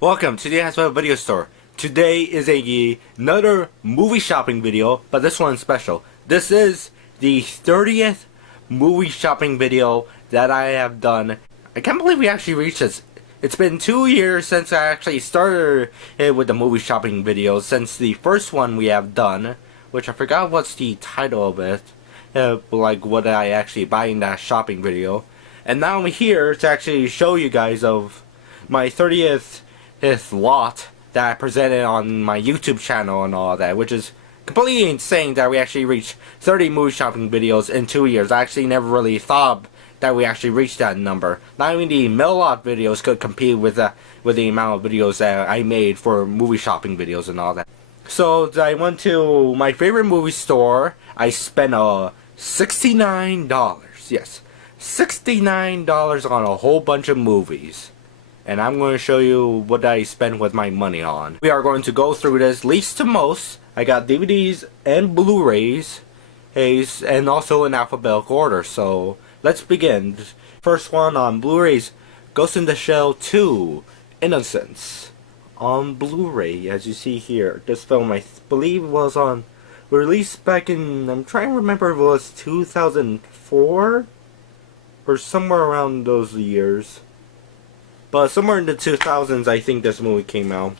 Welcome to the ACEVEDO video store. Today is another movie shopping video, but this one's special. This is the 30th movie shopping video that I have done. I can't believe we actually reached this. It's been 2 years since I actually started with the movie shopping videos, since the first one we have done, which I forgot what's the title of it, like what I actually buy in that shopping video. And now I'm here to actually show you guys of my 30th lot that I presented on my YouTube channel and all that, which is completely insane that we actually reached 30 movie shopping videos in 2 years. I actually never really thought that we actually reached that number. Not even the mail lot videos could compete with the amount of videos that I made for movie shopping videos and all that. So I went to my favorite movie store. I spent $69. Yes, $69 on a whole bunch of movies. And I'm going to show you what I spent with my money on. We are going to go through this least to most. I got DVDs and Blu-rays, and also in alphabetical order. So let's begin. First one on Blu-rays, Ghost in the Shell 2, Innocence. On Blu-ray, as you see here. This film, I believe, was on released back in, I'm trying to remember if it was 2004? Or somewhere around those years. But somewhere in the 2000s, I think this movie came out.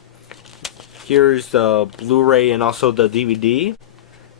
Here's the Blu-ray and also the DVD.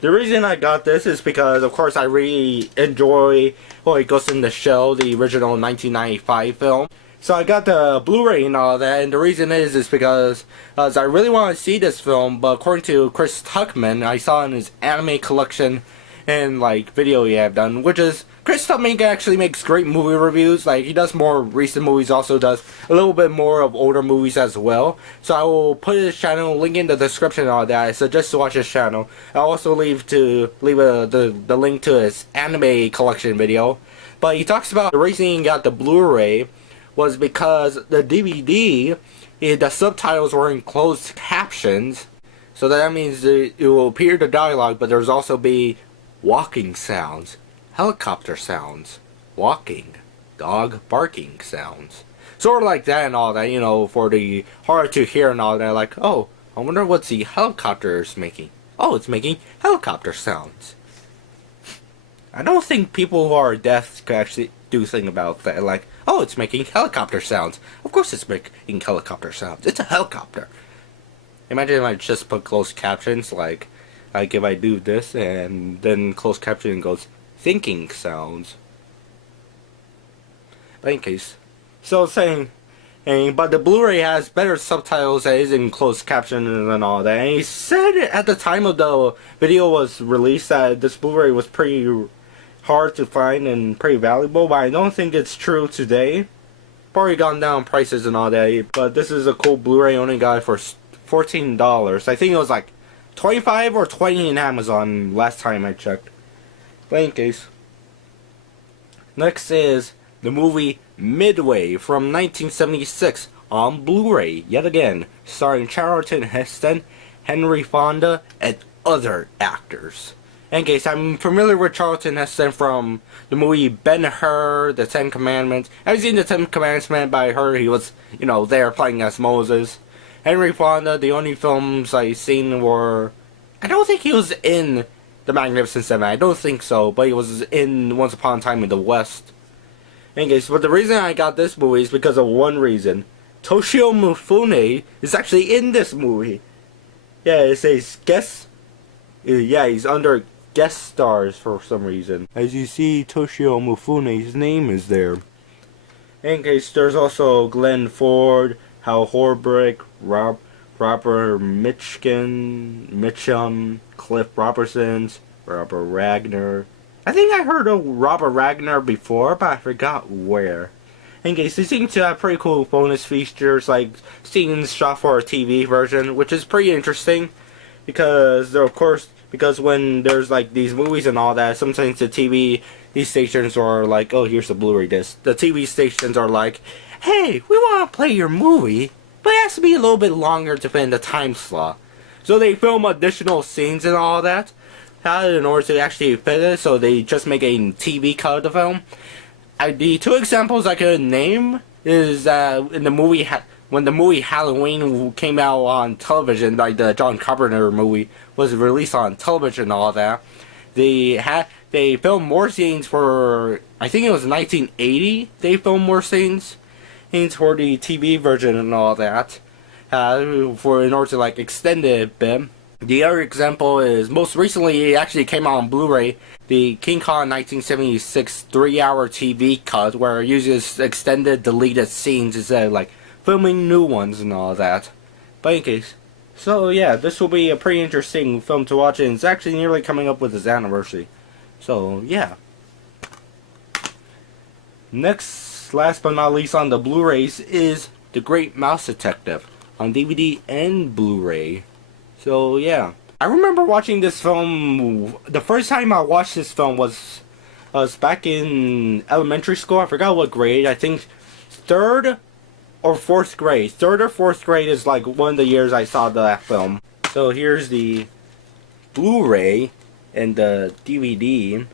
The reason I got this is because, of course, I really enjoy Ghost in the Shell, the original 1995 film. So I got the Blu-ray and all that, and the reason is because I really want to see this film, but according to Chris Tuckman, I saw in his anime collection and video he have done, which is Chris Tuckman actually makes great movie reviews. He does more recent movies, also does a little bit more of older movies as well. So I will put his channel link in the description and all that. I suggest to watch his channel. I'll also leave the link to his anime collection video. But he talks about the reason he got the Blu-ray was because the DVD, the subtitles were in closed captions. So that means it will appear the dialogue, but there's also be walking sounds, helicopter sounds, walking, dog barking sounds. Sort of like that and all that, you know, for the hard to hear and all that, oh, I wonder what the helicopter's making. Oh, it's making helicopter sounds. I don't think people who are deaf could actually do things about that, oh, it's making helicopter sounds. Of course it's making helicopter sounds. It's a helicopter. Imagine if I just put closed captions, like if I do this and then closed caption goes thinking sounds. But in case, so saying, but the Blu-ray has better subtitles that is in closed caption and all that. And he said at the time of the video was released that this Blu-ray was pretty hard to find and pretty valuable, but I don't think it's true today. Probably gone down prices and all that. But this is a cool Blu-ray, only got it for $14. I think it was like 25 or 20 in Amazon last time I checked. But in case. Next is the movie Midway from 1976 on Blu-ray, yet again, starring Charlton Heston, Henry Fonda, and other actors. In case, I'm familiar with Charlton Heston from the movie Ben-Hur, The Ten Commandments. I've seen The Ten Commandments by her. He was, there playing as Moses. Henry Fonda, the only films I've seen were, I don't think he was in The Magnificent Seven. I don't think so, but he was in Once Upon a Time in the West. Anyways, but the reason I got this movie is because of one reason. Toshio Mifune is actually in this movie. Yeah, it says guest. Yeah, he's under guest stars for some reason. As you see, Toshio Mifune's name is there. In case, there's also Glenn Ford, Hal Holbrook, Robert Mitchum, Cliff Robertson, Robert Ragnar. I think I heard of Robert Ragnar before, but I forgot where. In case, they seem to have pretty cool bonus features, like scenes shot for a TV version, which is pretty interesting. Because, because when there's these movies and all that, sometimes these stations are like, oh, here's the Blu-ray disc. The TV stations are like, hey, we want to play your movie, but it has to be a little bit longer to fit in the time slot. So they film additional scenes and all that in order to actually fit it, so they just make a TV cut of the film. The two examples I could name is in the movie when the movie Halloween came out on television, like the John Carpenter movie was released on television and all that, they filmed more scenes for, I think it was 1980. They filmed more scenes for the TV version and all that, in order to like extend it a bit. The other example is most recently it actually came out on Blu-ray, the King Kong 1976 3-hour TV cut, where it uses extended deleted scenes instead of like filming new ones and all that. But in case, so yeah, this will be a pretty interesting film to watch, and it's actually nearly coming up with its anniversary. So yeah. Next, last but not least on the Blu-rays is The Great Mouse Detective on DVD and Blu-ray. So yeah, I remember watching this film. The first time I watched this film was back in elementary school. I forgot what grade. I think third or fourth grade. Third or fourth grade is like one of the years I saw that film. So here's the Blu-ray and the DVD.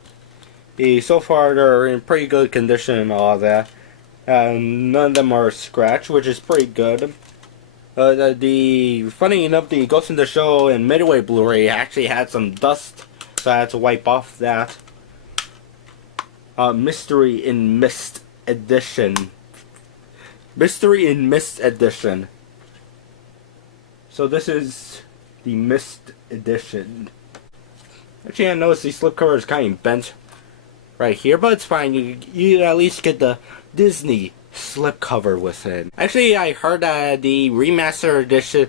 So far they're in pretty good condition and all that. None of them are scratched, which is pretty good. Funny enough, the Ghost in the Shell and Midway Blu-ray actually had some dust, so I had to wipe off that. Mystery in Mist Edition. Mystery in Mist Edition. So this is the Mist Edition. Actually, I noticed the slipcover is kind of bent right here, but it's fine. You at least get the Disney slipcover with it. Actually, I heard that the remastered edition,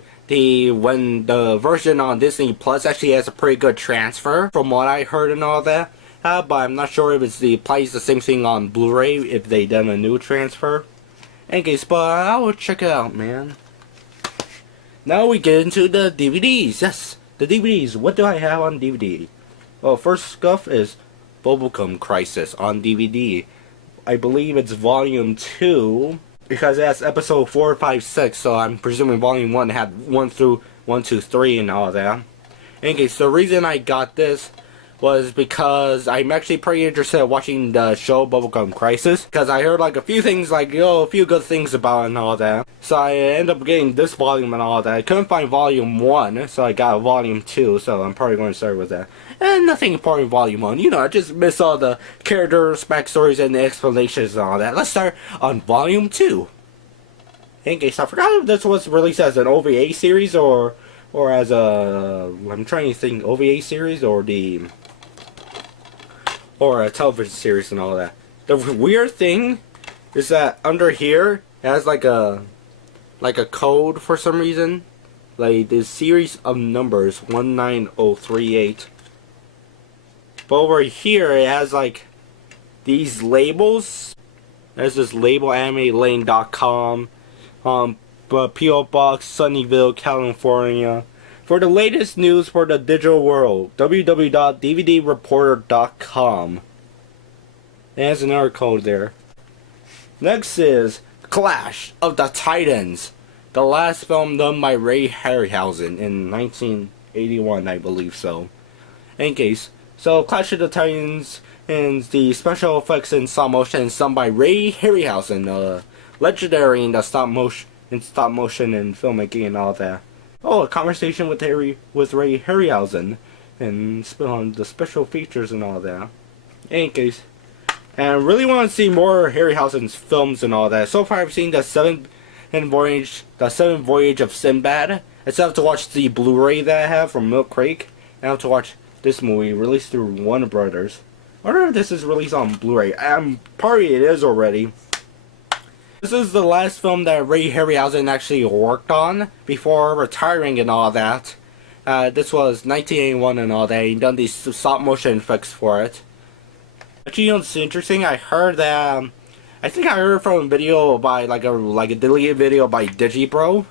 when the version on Disney Plus actually has a pretty good transfer, from what I heard and all that. But I'm not sure if it's applies the same thing on Blu-ray if they done a new transfer. Anyways, but I will check it out, man. Now we get into the DVDs. Yes, the DVDs. What do I have on DVD? Well, first stuff is Bubblegum Crisis on DVD. I believe it's volume 2 because that's episode 4, 5, 6. So I'm presuming volume 1 had 1 through 1, 2, 3 and all that. Anyway, so the reason I got this was because I'm actually pretty interested in watching the show Bubblegum Crisis, because I heard like a few things, like, a few good things about it and all that. So I ended up getting this volume and all that. I couldn't find volume 1, so I got volume 2, so I'm probably going to start with that. And nothing important in volume 1, I just miss all the characters, backstories, and the explanations and all that. Let's start on volume 2. In case I forgot if this was released as an OVA series or as a, I'm trying to think, OVA series or a television series and all that. The weird thing is that under here it has like a code for some reason, like this series of numbers 19038. But over here it has like these labels. There's this label animelane.com, P.O. Box, Sunnyvale, California. For the latest news for the digital world, www.dvdreporter.com. There's another code there. Next is Clash of the Titans, the last film done by Ray Harryhausen in 1981, I believe so. In case, so Clash of the Titans and the special effects in stop motion is done by Ray Harryhausen, legendary in the stop motion and filmmaking and all that. Oh, a conversation with Ray Harryhausen and on the special features and all that. In any case, and I really want to see more Harryhausen's films and all that. So far, I've seen the Seventh Voyage of Sinbad. I still have to watch the Blu-ray that I have from Milk Creek. And I have to watch this movie released through Warner Brothers. I wonder if this is released on Blu-ray. Probably it is already. This is the last film that Ray Harryhausen actually worked on before retiring and all that. This was 1981 and all that. He done these stop motion effects for it. Actually, it's interesting. I heard that. I think I heard from a video by like a deleted video by Digibro.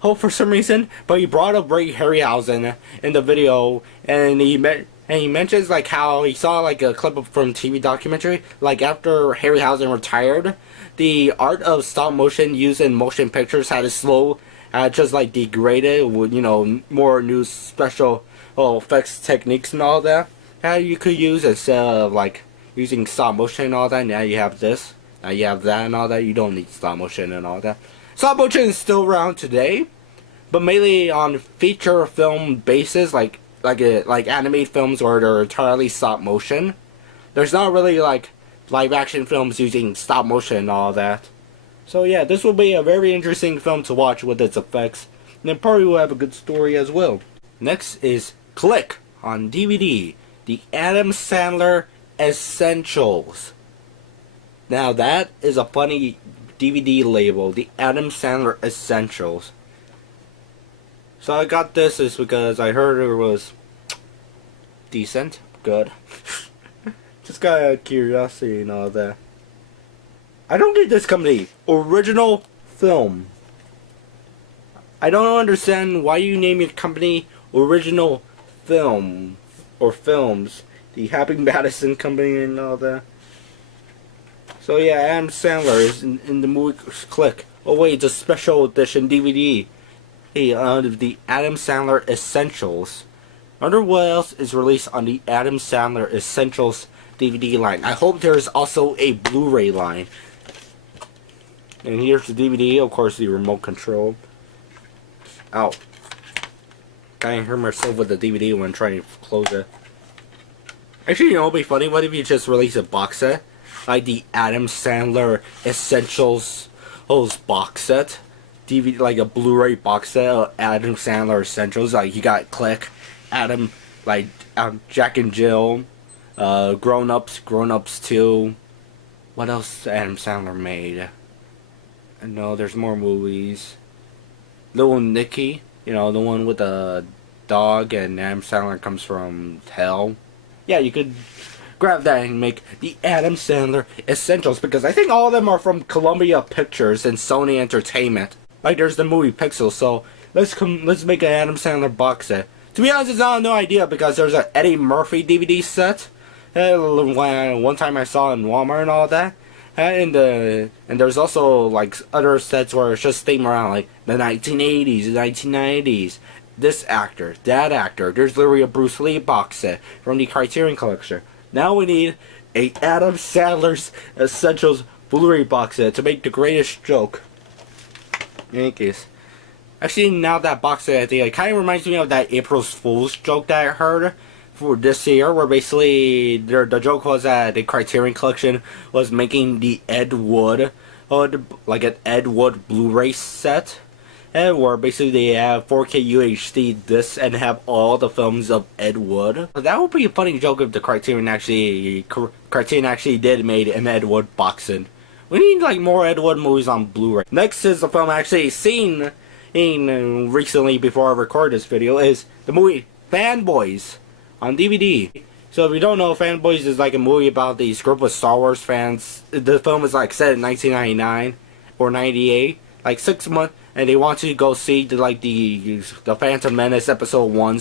For some reason, but he brought up Ray Harryhausen in the video, and he mentions like how he saw like a clip from TV documentary, like after Harryhausen retired, the art of stop motion used in motion pictures had to slow, just like degraded with more new special effects techniques and all that you could use instead of like using stop motion and all that. Now you have this, now you have that and all that. You don't need stop motion and all that. Stop motion is still around today, but mainly on feature film basis, like animated films where they're entirely stop motion. There's not really like live action films using stop motion and all that. So yeah, this will be a very interesting film to watch with its effects, and it probably will have a good story as well. Next is Click on DVD, the Adam Sandler Essentials. Now that is a funny DVD label, the Adam Sandler Essentials. So I got this is because I heard it was decent, good. Just got out of curiosity and all that. I don't get this company, Original Film. I don't understand why you name your company Original Film or Films, the Happy Madison Company and all that. So yeah, Adam Sandler is in the movie Click. Oh wait, it's a special edition DVD. The Adam Sandler Essentials. I wonder what else is released on the Adam Sandler Essentials DVD line. I hope there's also a Blu-ray line. And here's the DVD, of course the remote control. Ow. Can't hear myself with the DVD when trying to close it. Actually, you know what would be funny? What if you just release a box set? Like the Adam Sandler Essentials box set. DVD, like a Blu-ray box set of Adam Sandler Essentials. Like you got Click, Adam, like Jack and Jill, Grown Ups 2. What else Adam Sandler made? I know there's more movies. Little Nicky, you know, the one with the dog and Adam Sandler comes from hell. Yeah, you could grab that and make the Adam Sandler Essentials, because I think all of them are from Columbia Pictures and Sony Entertainment. Like there's the movie Pixel, so let's make an Adam Sandler box set. To be honest, it's not no idea because there's an Eddie Murphy DVD set. One time I saw in Walmart and all that. And there's also like other sets where it's just theme around like the 1980s, the 1990s. This actor, that actor. There's literally a Bruce Lee box set from the Criterion Collection. Now we need a Adam Sandler's Essentials Blu-ray box set to make the greatest joke. In any case, actually now that box set, I think it kind of reminds me of that April Fool's joke that I heard for this year, where basically the joke was that the Criterion Collection was making the Ed Wood, like an Ed Wood Blu-ray set, and where basically they have 4K UHD discs and have all the films of Ed Wood. That would be a funny joke if the Criterion actually did made an Ed Wood box set. We need like more Ed Wood movies on Blu-ray. Next is the film I actually seen recently before I record this video, is the movie Fanboys on DVD. So if you don't know, Fanboys is like a movie about these group of Star Wars fans. The film is like set in 1999 or 98, like 6 months, and they want to go see the Phantom Menace Episode 1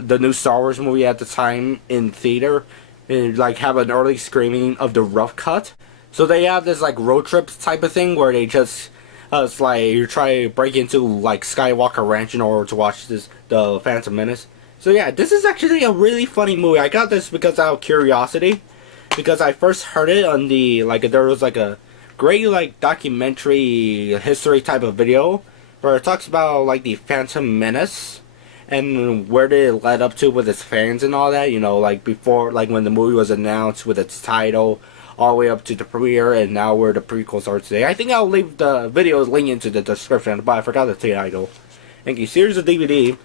the new Star Wars movie at the time in theater, and like have an early screening of the rough cut. So they have this like road trip type of thing where they just it's like you try to break into like Skywalker Ranch in order to watch the Phantom Menace. So yeah, this is actually a really funny movie. I got this because out of curiosity, because I first heard it on there was like a great like documentary history type of video where it talks about like the Phantom Menace and where did it led up to with its fans and all that, you know, like before, like when the movie was announced with its title, all the way up to the premiere, and now where the prequels are today. I think I'll leave the video's link into the description, but I forgot the title. Thank you. Here's the DVD.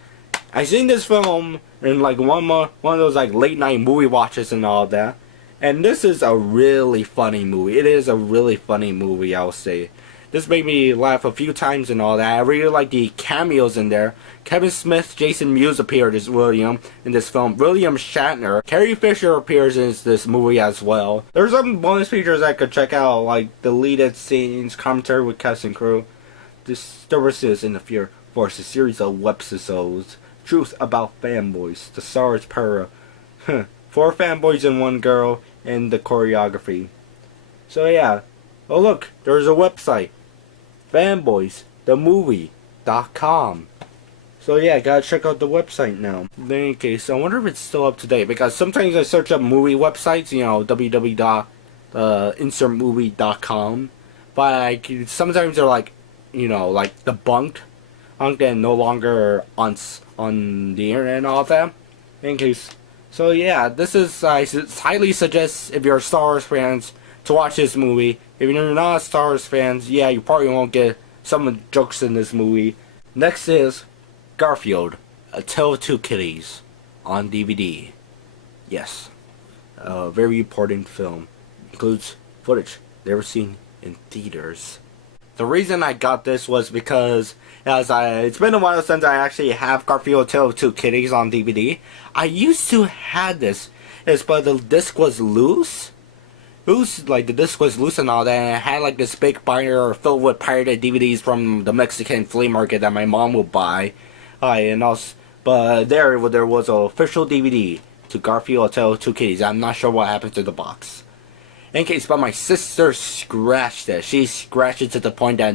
I seen this film in like one of those like late night movie watches and all that, and this is a really funny movie. It is a really funny movie, I would say. This made me laugh a few times and all that. I really like the cameos in there. Kevin Smith, Jason Mewes appeared as William in this film. William Shatner. Carrie Fisher appears in this movie as well. There's some bonus features I could check out, like deleted scenes, commentary with cast and crew, disturbances in the Fear Force, a series of webisodes, truth about fanboys, the SARS para, 4 fanboys and 1 girl, and the choreography. So yeah. Oh look, there's a website. fanboysthemovie.com. So yeah, gotta check out the website now. In any case, I wonder if it's still up to date, because sometimes I search up movie websites, you know, www.insertmovie.com, but like, sometimes they're like you know, like debunked, and no longer on the internet and all that. In case, so yeah, this is I highly suggest if you're Star Wars fans to watch this movie. If you're not Star Wars fans, yeah, you probably won't get some of the jokes in this movie. Next is Garfield, A Tale of Two Kitties, on DVD. Yes, a very important film. Includes footage never seen in theaters. The reason I got this was because it's been a while since I actually have Garfield, A Tale of Two Kitties on DVD. I used to have this, but the disc was loose. Like the disc was loose and all that, and it had like this big binder filled with pirated DVDs from the Mexican flea market that my mom would buy. And also, but there was an official DVD to Garfield, A Tale of Two Kitties. I'm not sure what happened to the box. In case, but my sister scratched it. She scratched it to the point that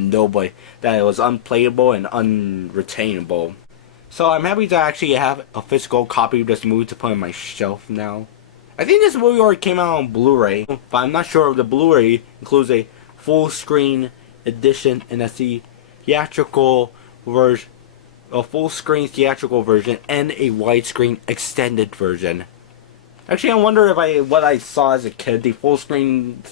that it was unplayable and unretainable. So I'm happy to actually have a physical copy of this movie to put on my shelf now. I think this movie already came out on Blu-ray, but I'm not sure if the Blu-ray includes a full screen edition and a theatrical version, a full screen theatrical version, and a widescreen extended version. Actually, I wonder if what I saw as a kid, the full screen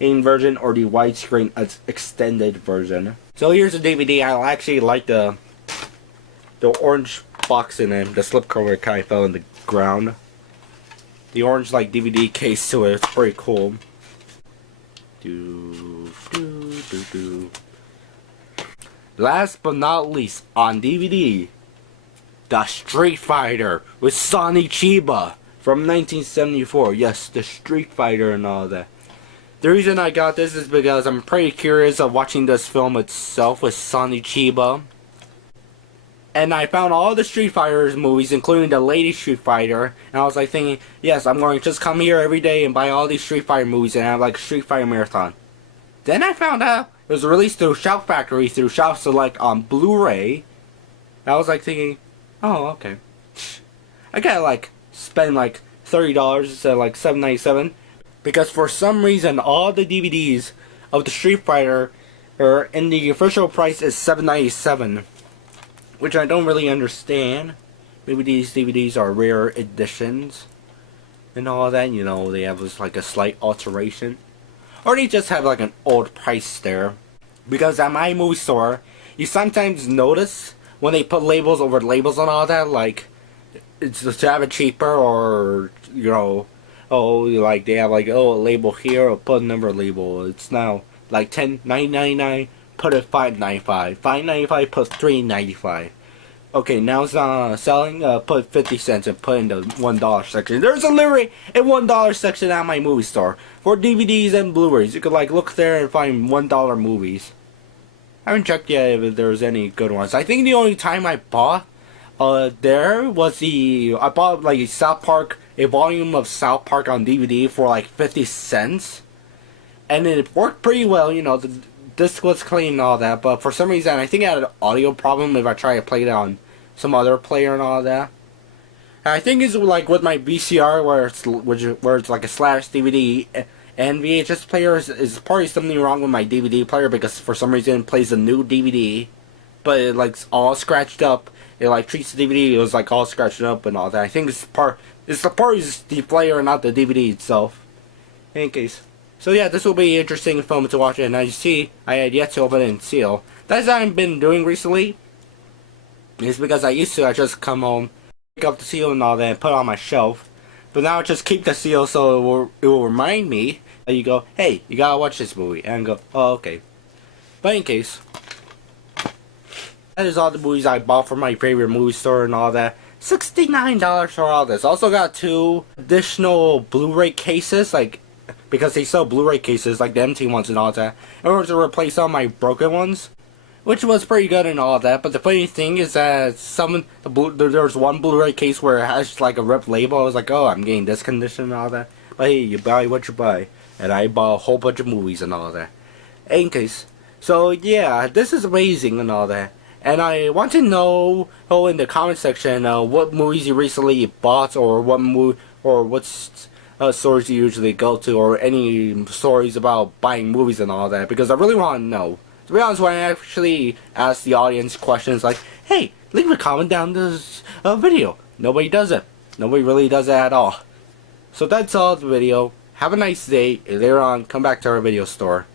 version or the widescreen extended version. So here's the DVD. I actually like the orange box in it. The slipcover kind of fell in the ground. The orange like DVD case to it. It's pretty cool. Last but not least, on DVD, The Street Fighter with Sonny Chiba from 1974. Yes, The Street Fighter and all that. The reason I got this is because I'm pretty curious of watching this film itself with Sonny Chiba. And I found all the Street Fighter movies, including the latest Street Fighter, and I was like thinking, yes, I'm going to just come here every day and buy all these Street Fighter movies and have like a Street Fighter marathon. Then I found out it was released through Shout Factory, through Shout Select on Blu-ray. I was like thinking, oh, okay. I gotta like spend like $30 instead of like $7.97, because for some reason all the DVDs of the Street Fighter in the official price is $7.97. Which I don't really understand. Maybe these DVDs are rare editions and all that, you know, they have just like a slight alteration. Or they just have like an old price there. Because at my movie store, you sometimes notice when they put labels over labels and all that, like, it's just to have it cheaper, or, you know, oh, like they have like, oh, a label here, or put a number label. It's now like $9.99. Put it $5.95. $5.95 put $3.95. Okay, now it's not selling. Put 50 cents and put in the $1 section. There's a literally a $1 section at my movie store for DVDs and Blu-rays. You could like look there and find $1 movies. I haven't checked yet if there's any good ones. I think the only time I bought there was I bought like a volume of South Park on DVD for like 50 cents, and it worked pretty well. You know, the disc was clean and all that, but for some reason I think I had an audio problem if I try to play it on some other player and all that. And I think it's like with my VCR where it's like a slash DVD and VHS player is probably something wrong with my DVD player, because for some reason it plays a new DVD, but it like all scratched up. It like treats the DVD, it was like all scratched up and all that. I think it's the player and not the DVD itself. In any case. So yeah, this will be an interesting film to watch, and as you see, I had yet to open it and seal. That's what I've been doing recently. It's because I used to just come home, pick up the seal and all that, and put it on my shelf. But now I just keep the seal so it will remind me that you go, hey, you gotta watch this movie, and I go, oh, okay. But in case, that is all the movies I bought from my favorite movie store and all that. $69 for all this. Also got 2 additional Blu-ray cases, like, because they sell Blu-ray cases, like the empty ones and all that, in order to replace all my broken ones, which was pretty good and all that. But the funny thing is that there's one Blu-ray case where it has like a ripped label. I was like, oh, I'm getting this condition and all that. But hey, you buy what you buy, and I bought a whole bunch of movies and all that. In case, so yeah, this is amazing and all that. And I want to know, in the comment section, what movies you recently bought, or what stores you usually go to, or any stories about buying movies and all that, because I really want to know. To be honest, when I actually ask the audience questions like, hey, leave a comment down this video, nobody does it. Nobody really does it at all. So that's all the video. Have a nice day. Later on, come back to our video store.